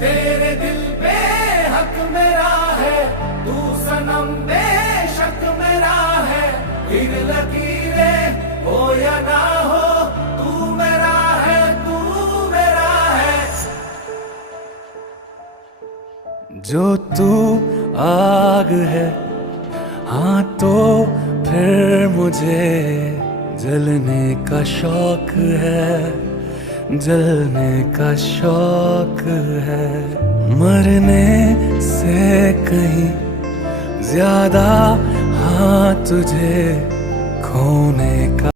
तेरे दिल पे हक मेरा है, तू सनम बेशक मेरा है। फिर लकीरें हो या ना हो, तू मेरा है, तू मेरा है। जो तू आग है, हाँ तो फिर मुझे जलने का शौक है, जलने का शौक है। मरने से कहीं ज्यादा हाँ तुझे खोने का